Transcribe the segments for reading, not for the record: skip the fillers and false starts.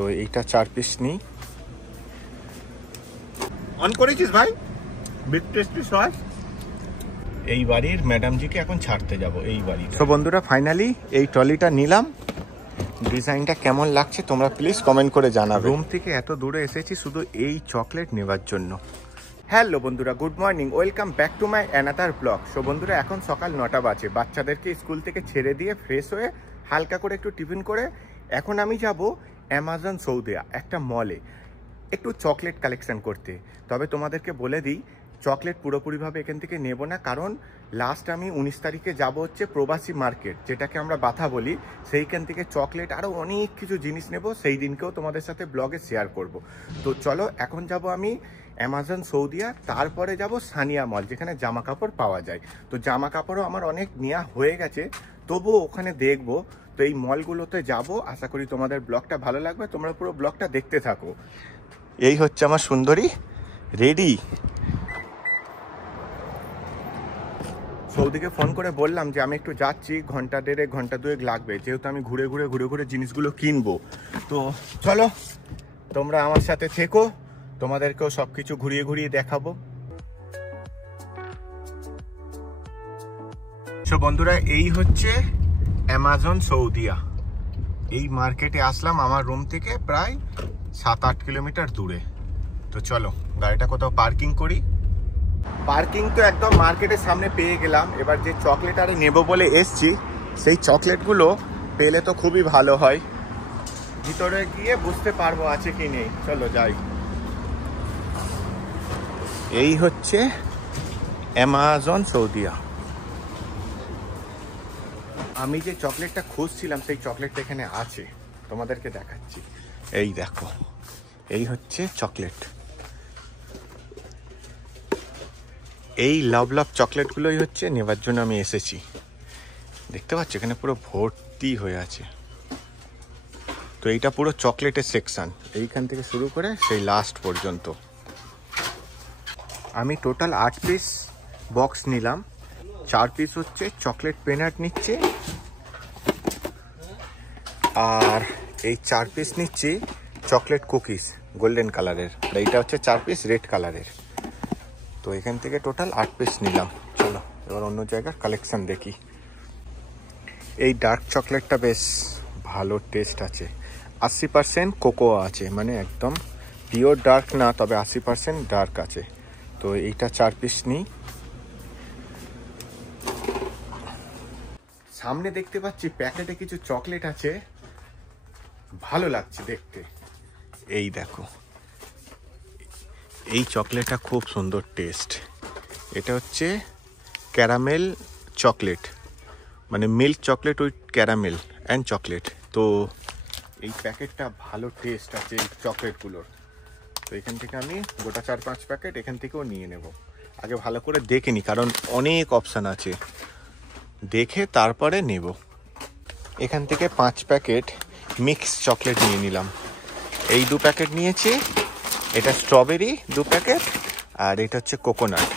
তো এইটা 4 পিস নিই। অন করেছিস ভাই? বিট টেস্টি সস। এই বাড়ির ম্যাডামজিকে এখন ছাড়তে যাব এই বাড়ি। তো বন্ধুরা ফাইনালি এই ট্রলিটা নিলাম। ডিজাইনটা কেমন লাগছে তোমরা প্লিজ কমেন্ট করে জানাবে। রুম থেকে এত দূরে এসেছি শুধু এই চকলেট নেওয়ার জন্য। হ্যালো বন্ধুরা, good morning, welcome back to my another blog. So বন্ধুরা এখন সকাল 9টা বাজে, বাচ্চাদেরকে স্কুল থেকে ছেড়ে দিয়ে ফ্রেশ হয়ে হালকা করে একটু টিফিন করে এখন আমি যাব অ্যামাজন সৌদিয়া একটা মলে একটু চকলেট কালেকশন করতে। তবে তোমাদেরকে বলে দিই চকলেট পুরোপুরিভাবে এখান থেকে নেব না, কারণ লাস্ট আমি 19 তারিখে যাব হচ্ছে প্রবাসী মার্কেট, যেটাকে আমরা বাথা বলি, সেইখান থেকে চকলেট আরও অনেক কিছু জিনিস নেব, সেই দিনকেও তোমাদের সাথে ব্লগে শেয়ার করব। তো চলো এখন যাব আমি অ্যামাজন সৌদিয়া, তারপরে যাব সানিয়া মল যেখানে জামা কাপড় পাওয়া যায়। তো জামা কাপড়ও আমার অনেক নেওয়া হয়ে গেছে, তবুও ওখানে দেখব। তো এই মলগুলোতে যাব, আশা করি তোমাদের ব্লগটা ভালো লাগবে, তোমরা পুরো ব্লগটা দেখতে থাকো। এই হচ্ছে আমার সুন্দরী রেডি। সৌদিকে ফোন করে বললাম যে আমি একটু যাচ্ছি, ঘন্টা দেড়েক ঘন্টা দুয়েক লাগবে, যেহেতু আমি ঘুরে ঘুরে জিনিসগুলো কিনবো। তো চলো তোমরা আমার সাথে থেকো, তোমাদেরকেও সব কিছু ঘুরিয়ে দেখাবো। সো বন্ধুরা এই হচ্ছে অ্যামাজন সৌদিয়া। এই মার্কেটে আসলাম আমার রুম থেকে প্রায় 7-8 কিলোমিটার দূরে। তো চলো গাড়িটা কোথাও পার্কিং করি। পার্কিং তো একদম মার্কেটের সামনে পেয়ে গেলাম। এবার যে চকলেট আরে নেবো বলে এসছি, সেই চকলেটগুলো পেলে তো খুবই ভালো হয়। ভিতরে গিয়ে বুঝতে পারবো আছে কি নেই। চলো যাই। এই হচ্ছে অ্যামাজন সৌদিয়া। আমি যে চকলেটটা খুঁজছিলাম সেই চকলেটটা এখানে আছে, তোমাদেরকে দেখাচ্ছি। এই দেখো, এই হচ্ছে চকলেট। এই লাভ চকলেটগুলোই হচ্ছে নেবার জন্য আমি এসেছি। দেখতে পাচ্ছ এখানে পুরো ভর্তি হয়ে আছে। তো এইটা পুরো চকলেটের সেকশন, এইখান থেকে শুরু করে সেই লাস্ট পর্যন্ত। আমি টোটাল 8 পিস বক্স নিলাম। 4 পিস হচ্ছে চকলেট পেনাট নিচ্ছে, আর এই 4 পিস নিচ্ছি চকলেট কুকিজ গোল্ডেন কালারের, আর এইটা হচ্ছে 4 পিস রেড কালারের। তো এখান থেকে টোটাল 8 পিস নিলাম। চলো এবার অন্য জায়গার কালেকশন দেখি। এই ডার্ক চকলেটটা বেশ ভালো টেস্ট আছে। 80% কোকো আছে, মানে একদম পিওর ডার্ক না, তবে 80% ডার্ক আছে। তো এইটা 4 পিস নিই। সামনে দেখতে পাচ্ছি প্যাকেটে কিছু চকলেট আছে, ভালো লাগছে দেখতে। এই দেখো, এই চকলেটটা খুব সুন্দর টেস্ট। এটা হচ্ছে ক্যারামেল চকলেট, মানে milk chocolate with caramel and chocolate. তো এই প্যাকেটটা ভালো টেস্ট আছে এই চকলেটগুলোর। তো এখান থেকে আমি গোটা 4-5 প্যাকেট এখান থেকেও নিয়ে নেব। আগে ভালো করে দেখে নিই, কারণ অনেক অপশান আছে, দেখে তারপরে নেব। এখান থেকে 5 প্যাকেট মিক্স চকলেট নিয়ে নিলাম। এই 2 প্যাকেট নিয়েছি, এটা স্ট্রবেরি 2 প্যাকেট, আর এটা হচ্ছে কোকোনাট।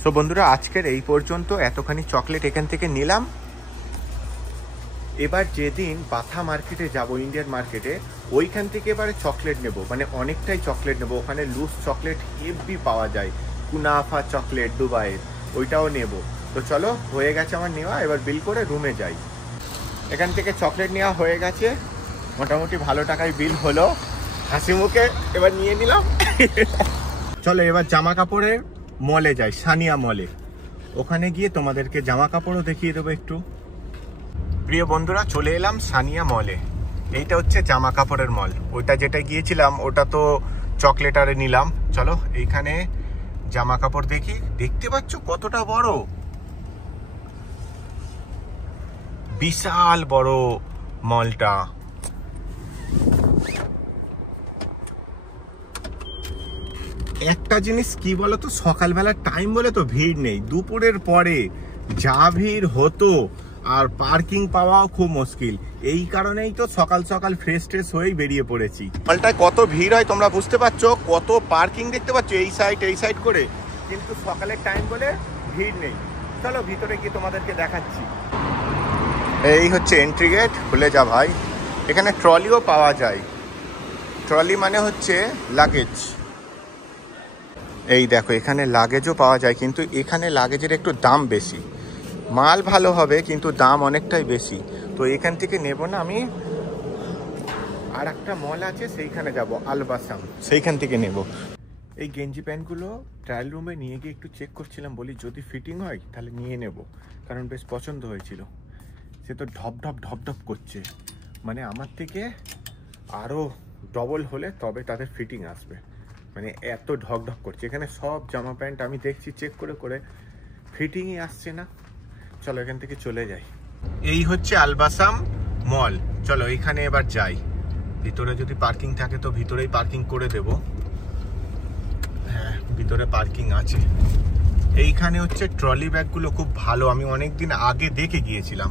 সো বন্ধুরা আজকের এই পর্যন্ত, এতখানি চকলেট এখান থেকে নিলাম। এবার যেদিন বাথা মার্কেটে যাব, ইন্ডিয়ান মার্কেটে, ওইখান থেকে এবারে চকলেট নেব, মানে অনেকটাই চকলেট নেব। ওখানে লুজ চকলেট হেভি পাওয়া যায়, কুনাফা চকলেট দুবাইয়ের, ওইটাও নেব। তো চলো হয়ে গেছে আমার নেওয়া, এবার বিল করে রুমে যাই। এখান থেকে চকলেট নেওয়া হয়ে গেছে, মোটামুটি ভালো টাকায় বিল হলো, হাসি মুখে এবার নিয়ে নিলাম। চলো এবার জামা কাপড়ের মলে যাই, সানিয়া মলে। ওখানে গিয়ে তোমাদেরকে জামা কাপড়ও দেখিয়ে দেবো একটু। প্রিয় বন্ধুরা চলে এলাম সানিয়া মলে। এইটা হচ্ছে জামা কাপড়ের মল। ওইটা যেটা গিয়েছিলাম ওটা তো চকলেট আরে নিলাম। চলো এইখানে জামা কাপড় দেখি। দেখতে পাচ্ছ কতটা বড়, বিশাল বড় মলটা। একটা জিনিস কি বলতো, সকালবেলার টাইম বলে তো ভিড় নেই, দুপুরের পরে যা ভিড় হতো, আর পার্কিং পাওয়াও খুব মুশকিল। এই কারণেই তো সকাল সকাল ফ্রেশ হয়েই বেরিয়ে পড়েছি। মলটায় কত ভিড় হয় তোমরা বুঝতে পারছো, কত পার্কিং দেখতে পাচ্ছ এই সাইড করে, কিন্তু সকালের টাইম বলে ভিড় নেই। চলো ভিতরে গিয়ে তোমাদেরকে দেখাচ্ছি। এই হচ্ছে এন্ট্রি গেট, খুলে যা ভাই। এখানে ট্রলিও পাওয়া যায়। ট্রলি মানে হচ্ছে লাগেজ। এই দেখো এখানে লাগেজও পাওয়া যায়, কিন্তু এখানে লাগেজের একটু দাম বেশি। মাল ভালো হবে কিন্তু দাম অনেকটাই বেশি। তো এখান থেকে নেব না, আমি আর একটা মল আছে সেইখানে যাব, আলবাসাম, সেইখান থেকে নেব। এই গেঞ্জি প্যান্টগুলো ট্রায়াল রুমে নিয়ে গিয়ে একটু চেক করছিলাম, বলি যদি ফিটিং হয় তাহলে নিয়ে নেব, কারণ বেশ পছন্দ হয়েছিল। সে তো ঢপ ঢপ ঢপ ঢপ করছে, মানে আমার থেকে আরও ডবল হলে তবে তাদের ফিটিং আসবে, মানে এত ঢক ঢক করছে। এখানে সব জামা প্যান্ট আমি দেখছি চেক করে করে, ফিটিংই আসছে না। চলো এখান থেকে চলে যাই। এই হচ্ছে আলবাসাম মল, চলো এখানে এবার যাই। ভিতরে যদি পার্কিং থাকে তো ভিতরেই পার্কিং করে দেব। হ্যাঁ, ভিতরে পার্কিং আছে। এইখানে হচ্ছে ট্রলি ব্যাগগুলো খুব ভালো, আমি অনেকদিন আগে দেখে গিয়েছিলাম।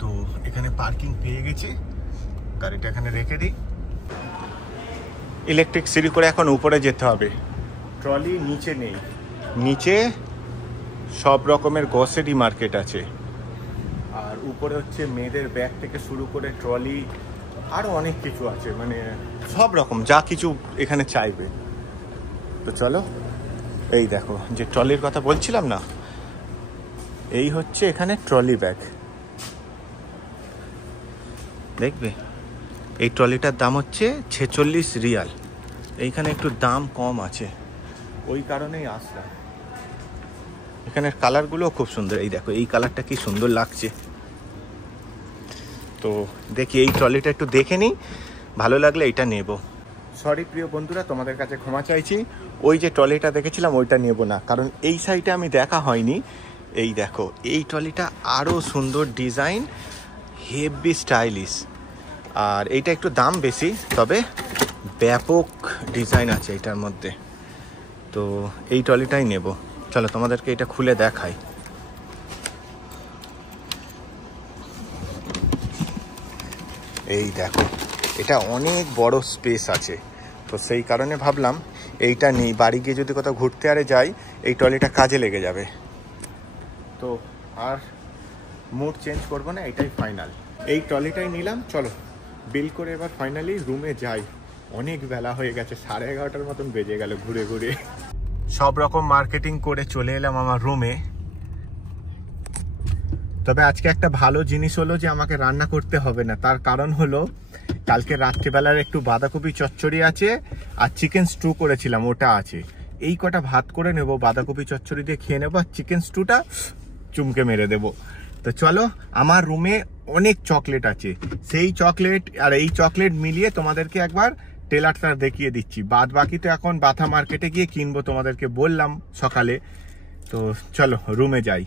তো এখানে পার্কিং পেয়ে গেছি, গাড়িটা এখানে রেখে দিই। ইলেকট্রিক সিঁড়ি করে এখন উপরে যেতে হবে। ট্রলি নিচে নেই, নিচে সব রকমের গ্রসারি মার্কেট আছে, আর উপরে হচ্ছে মেয়েদের ব্যাগ থেকে শুরু করে ট্রলি আরও অনেক কিছু আছে, মানে সব রকম যা কিছু এখানে চাইবে। তো চলো, এই দেখো যে ট্রলির কথা বলছিলাম না, এই হচ্ছে এখানে ট্রলি ব্যাগ। দেখবে এই ট্রলিটার দাম হচ্ছে 46 রিয়াল। এইখানে একটু দাম কম আছে, ওই কারণেই আসলাম। এখানের কালারগুলো খুব সুন্দর, এই দেখো এই কালারটা কি সুন্দর লাগছে। তো দেখি এই ট্রলিটা একটু দেখে নিই, ভালো লাগলে এইটা নেব। সরি প্রিয় বন্ধুরা, তোমাদের কাছে ক্ষমা চাইছি, ওই যে ট্রলিটা দেখেছিলাম ওইটা নেব না, কারণ এই সাইডে আমি দেখা হয়নি। এই দেখো এই ট্রলিটা আরও সুন্দর ডিজাইন, হেভি স্টাইলিশ, আর এইটা একটু দাম বেশি, তবে ব্যাপক ডিজাইন আছে এটার মধ্যে। তো এই ট্রলিটাই নেব। চলো তোমাদেরকে এটা খুলে দেখাই। এই দেখো এটা অনেক বড় স্পেস আছে, তো সেই কারণে ভাবলাম এইটা নেই, বাড়ি গিয়ে যদি কোথাও ঘুরতে আরে যাই এই ট্রলিটা কাজে লেগে যাবে। তো আর মুড চেঞ্জ করবো না, এটাই ফাইনাল, এই ট্রলিটাই নিলাম। চলো বিল করে এবার ফাইনালি রুমে যাই। অনেক বেলা হয়ে গেছে, 11:30 মতন বেজে গেল ঘুরে ঘুরে। সব রকম মার্কেটিং করে চলে এলাম আমার রুমে। তবে আজকে একটা ভালো জিনিস হলো যে আমাকে রান্না করতে হবে না, তার কারণ হলো কালকে রাত্রিবেলার একটু বাঁধাকপি চচ্চড়ি আছে, আর চিকেন স্টু করেছিলাম ওটা আছে। এই কটা ভাত করে নেব, বাঁধাকপি চচ্চড়ি দিয়ে খেয়ে নেবো, আর চিকেন স্টুটা চুমকে মেরে দেব। তো চলো, আমার রুমে অনেক চকলেট আছে, সেই চকলেট আর এই চকলেট মিলিয়ে তোমাদেরকে একবার টেলারটা দেখিয়ে দিচ্ছি। বাদ বাকি তো এখন বাথা মার্কেটে গিয়ে কিনবো, তোমাদেরকে বললাম সকালে। তো চলো রুমে যাই।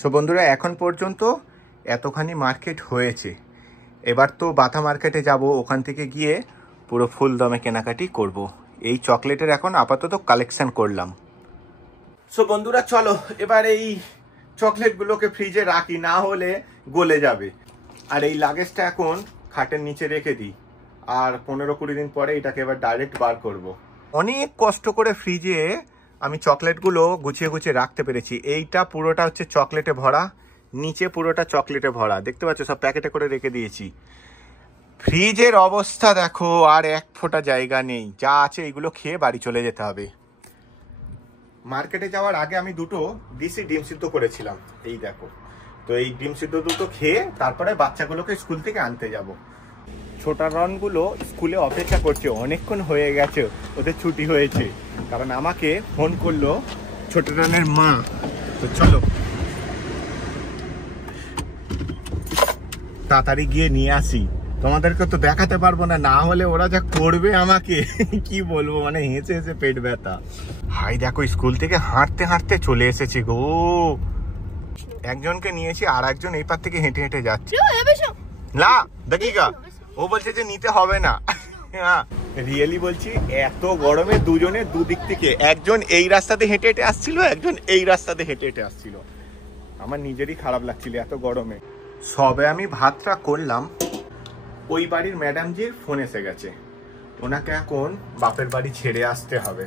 সো বন্ধুরা, এখন পর্যন্ত এতখানি মার্কেট হয়েছে, এবার তো বাথা মার্কেটে যাব, ওখান থেকে গিয়ে পুরো ফুল দমে কেনাকাটি করব। এই চকলেটের এখন আপাতত কালেকশন করলাম। সো বন্ধুরা চলো এবার এই চকলেটগুলোকে ফ্রিজে রাখি, না হলে গলে যাবে। আর এই লাগেজটা এখন খাটের নিচে রেখে দিই, আর 15-20 দিন পরে এটাকে এবার ডাইরেক্ট বার করব। অনেক কষ্ট করে ফ্রিজে আমি চকলেটগুলো গুছিয়ে গুছিয়ে রাখতে পেরেছি। এইটা পুরোটা হচ্ছে চকলেটে ভরা, নিচে পুরোটা চকলেটে ভরা, দেখতে পাচ্ছ সব প্যাকেটে করে রেখে দিয়েছি। ফ্রিজের অবস্থা দেখো, আর এক ফোঁটা জায়গা নেই, যা আছে এইগুলো খেয়ে বাড়ি চলে যেতে হবে। মার্কেটে যাওয়ার আগে আমি দুটো ডিসি ডিম সিদ্ধ করেছিলাম, এই দেখো। তো এই ডিম সিদ্ধ দুটো খেয়ে তারপরে বাচ্চাগুলোকে স্কুল থেকে আনতে যাব। ছোটা রনগুলো স্কুলে অপেক্ষা করছে, অনেকক্ষণ হয়ে গেছে ওদের ছুটি হয়েছে, কারণ আমাকে ফোন করলো ছোট রনের মা। তো চলো তাড়াতাড়ি গিয়ে নিয়ে আসি, তোমাদেরকে তো দেখাতে পারবো না, না হলে ওরা যা করবে আমাকে কি বলবো, মানে হেসে হেসে পেট ব্যথা। হাই দেখো স্কুল থেকে হাঁটতে হাঁটতে চলে এসেছি গো। একজনকে নিয়েছি, আর একজন এই পার থেকে হেঁটে হেঁটে যাচ্ছে। না দেখিগা, ও বলছে যে নিতে হবে না। রিয়েলি বলছি, এত গরমে দুজনে দুদিক থেকে, একজন এই রাস্তাতে হেঁটে হেঁটে আসছিল, একজন এই রাস্তাতে হেঁটে হেঁটে আসছিল। আমার নিজেরই খারাপ লাগছিল এত গরমে। সবে আমি ভাতটা করলাম, ওই বাড়ির ম্যাডামজির ফোন এসে গেছে, ওনাকে এখন বাপের বাড়ি ছেড়ে আসতে হবে।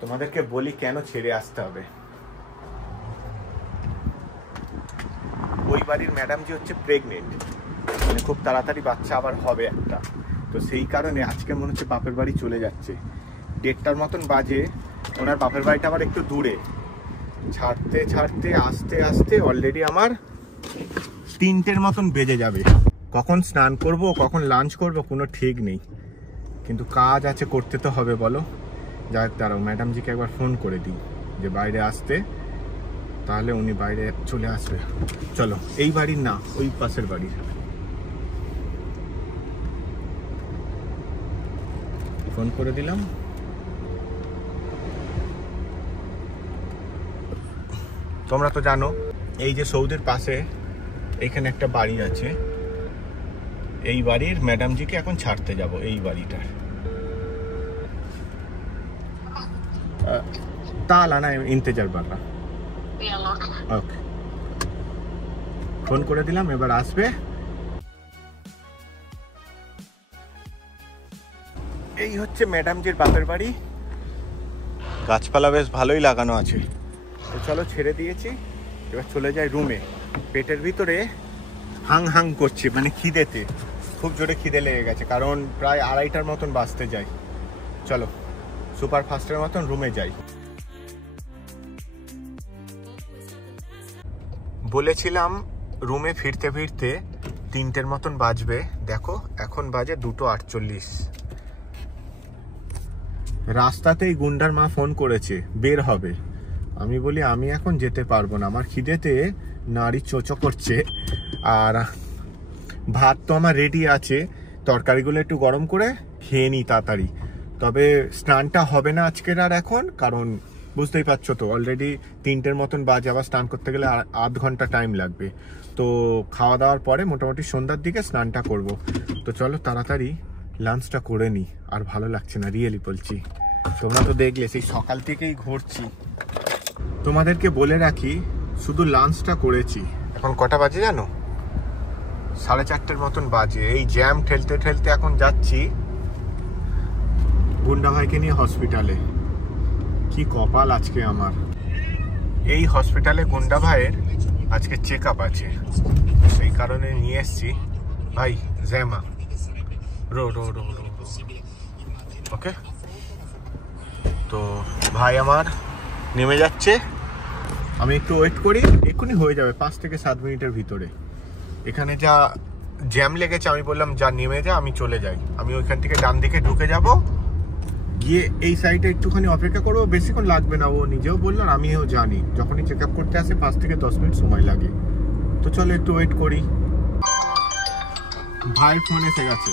তোমাদেরকে বলি কেন ছেড়ে আসতে হবে। ওই বাড়ির ম্যাডামজি হচ্ছে প্রেগনেন্ট, মানে খুব তাড়াতাড়ি বাচ্চা আবার হবে একটা, তো সেই কারণে আজকে মনে হচ্ছে বাপের বাড়ি চলে যাচ্ছে। 1:30টার মতন বাজে, ওনার বাপের বাড়িটা আবার একটু দূরে। ছাড়তে ছাড়তে আস্তে আস্তে অলরেডি আমার 3টের মতন বেজে যাবে। কখন স্নান করব, কখন লাঞ্চ করব কোনো ঠিক নেই, কিন্তু কাজ আছে, করতে তো হবে বলো। যাই হোক, দাঁড়াও ম্যাডামজিকে একবার ফোন করে দিই যে বাইরে আসতে, তাহলে উনি বাইরে চলে আসবে। চলো, এই বাড়ির না, ওই পাশের বাড়ির। ফোন করে দিলাম। তোমরা তো জানো এই যে সৌদির পাশে এইখানে একটা বাড়ি আছে, এই বাড়ির ম্যাডামজিকে এখন ছাড়তে যাব। এই বাড়িটার ताला ना इंतजार कर रहा। ओके, ফোন করে দিলাম, এবার আসবে। এই হচ্ছে ম্যাডামজির বাপের বাড়ি। গাছপালা বেশ ভালোই লাগানো আছে। তো চলো, ছেড়ে দিয়েছি, এবার চলে যাই রুমে। পেটের ভিতরে হাং হাং করছে, মানে খিদেতে খুব জোরে খিদে লেগে গেছে, কারণ প্রায় 2:30টার মতন বাজতে যাই। চলো সুপার ফাস্টের মতন রুমে যাই। বলেছিলাম রুমে ফিরতে ফিরতে 3টের মতন বাজবে, দেখো এখন বাজে 2:48। রাস্তাতেই গুন্ডার মা ফোন করেছে, বের হবে। আমি বলি আমি এখন যেতে পারবো না, আমার খিদেতে নাড়ি চোচো করছে। আর ভাত তো আমার রেডি আছে, তরকারিগুলো একটু গরম করে খেয়ে নিই তাড়াতাড়ি। তবে স্নানটা হবে না আজকের আর এখন, কারণ বুঝতেই পারছো তো অলরেডি 3টের মতন বাজে, আবার স্নান করতে গেলে 8 ঘন্টা টাইম লাগবে। তো খাওয়া দাওয়ার পরে মোটামুটি সন্ধ্যার দিকে স্নানটা করব। তো চলো তাড়াতাড়ি লাঞ্চটা করে নিই, আর ভালো লাগছে না, রিয়েলি বলছি। তোমরা তো দেখলে সেই সকাল থেকেই ঘুরছি। তোমাদেরকে বলে রাখি, শুধু লাঞ্চটা করেছি। এখন কটা বাজে জানো? 4:30 মতন বাজে। এই জ্যাম ঠেলতে ঠেলতে এখন যাচ্ছি গুন্ডা ভাইকে নিয়ে হসপিটালে। কি কপাল আজকে আমার। এই হসপিটালে গুন্ডা ভাইয়ের আজকে চেক আপ আছে, সেই কারণে নিয়ে এসছি। ভাই জ্যামা রো রো রো রো ওকে। তো ভাই আমার নেমে যাচ্ছে, আমি একটু ওয়েট করি, এক্ষুনি হয়ে যাবে 5 থেকে 7 মিনিটের ভিতরে। এখানে যা জ্যাম লেগেছে, আমি বললাম যা নেমে যা, আমি চলে যাই। আমি ওইখান থেকে ডান দিকে ঢুকে যাব, গিয়ে এই সাইডে একটুখানি অপেক্ষা করবো, বেশিক্ষণ লাগবে না। ও নিজেও বললো, আমিও জানি যখনই চেক আপ করতে আসে 5 থেকে 10 মিনিট সময় লাগে। তো চলো একটু ওয়েট করি। ভাই ফোন এসে গেছে।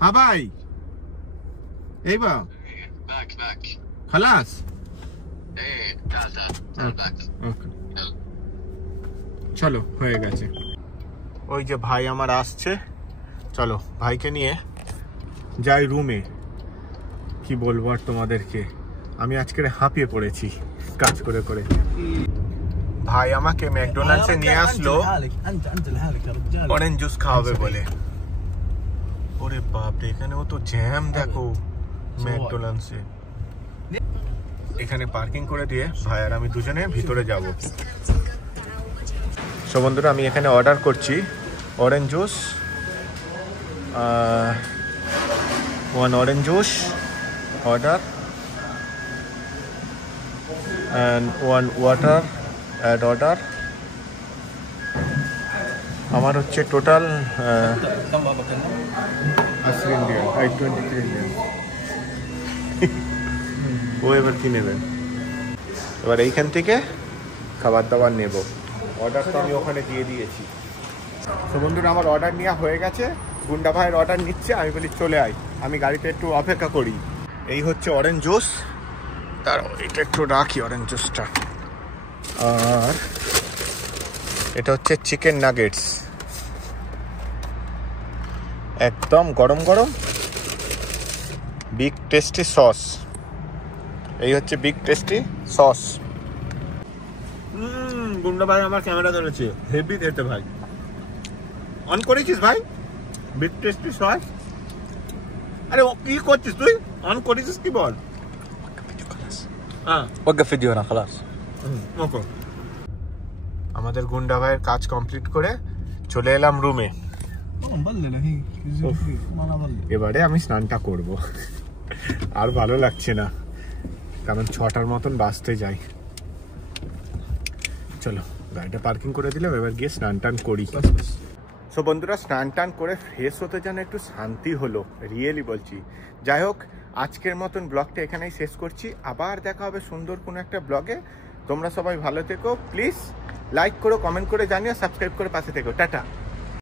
হ্যাঁ ভাই, এই বা খালাস। চলো হয়ে গেছে। ওই যে ভাই আমার আসছে, চলো ভাইকে নিয়ে যাই রুমে। কি বলবো আর তোমাদেরকে, আমি আজকে হাঁপিয়ে পড়েছি কাজ করে করে। ভাই আমাকে ম্যাকডোনাল্ডসে নিয়ে আসলো অরেঞ্জ জুস খাওয়াবে বলে। ওরে বাপরে, এখানেও তো জ্যাম দেখো ম্যাকডোনাল্ডসে। এখানে পার্কিং করে দিয়ে ভাই আর আমি দুজনে ভিতরে যাব। সো বন্ধুরা, আমি এখানে অর্ডার করছি orange juice, 1 orange juice order and 1 water add order। আমার হচ্ছে টোটাল 80 ইন্ডিয়ান, 23 ইন্ডিয়ান। ও এবার কি নেবেন? এবার এইখান থেকে খাবার দাবার নেব। অর্ডার তো আমি ওখানে দিয়ে দিয়েছি। তো বন্ধুরা, আমার অর্ডার নেওয়া হয়ে গেছে। গুন্ডা ভাইয়ের অর্ডার নিচ্ছে, আমি বলি চলে আয়, আমি গাড়িতে একটু অপেক্ষা করি। এই হচ্ছে অরেঞ্জ জুস, তার এটা একটু রাখি অরেঞ্জ জুসটা। আর এটা হচ্ছে চিকেন নাগেটস, একদম গরম গরম, বিগ টেস্টি সস। এই হচ্ছে বিগ টেস্টি সস। গুন্ডা ভাই আমার ক্যামেরা ধরেছে, হেভি খেতে ভাই। অন করেছিস ভাই বিগ টেস্টি সস? আরে কি করছিস তুই? অন করেছিস কি বল? হ্যাঁ, ওকে ভিডিও না খালাস। ওকে। আমাদের গুন্ডা ভাইয়ের কাজ কমপ্লিট করে চলে এলাম রুমে। এবারে আমি স্নানটা করব, আর ভালো লাগছে না, কারণ 6টার মতন বাসতে যাই। চলো গাড়িটা পার্কিং করে দিলাম, এবার গিয়ে স্নান টান করি। সো বন্ধুরা, স্নান টান করে ফ্রেশ হতে যেন একটু শান্তি হলো, রিয়েলি বলছি। যাই হোক, আজকের মতন ব্লগটা এখানেই শেষ করছি। আবার দেখা হবে সুন্দর কোনো একটা ব্লগে। তোমরা সবাই ভালো থেকো, প্লিজ লাইক করো, কমেন্ট করে জানিও, সাবস্ক্রাইব করে পাশে থেকো। টাটা।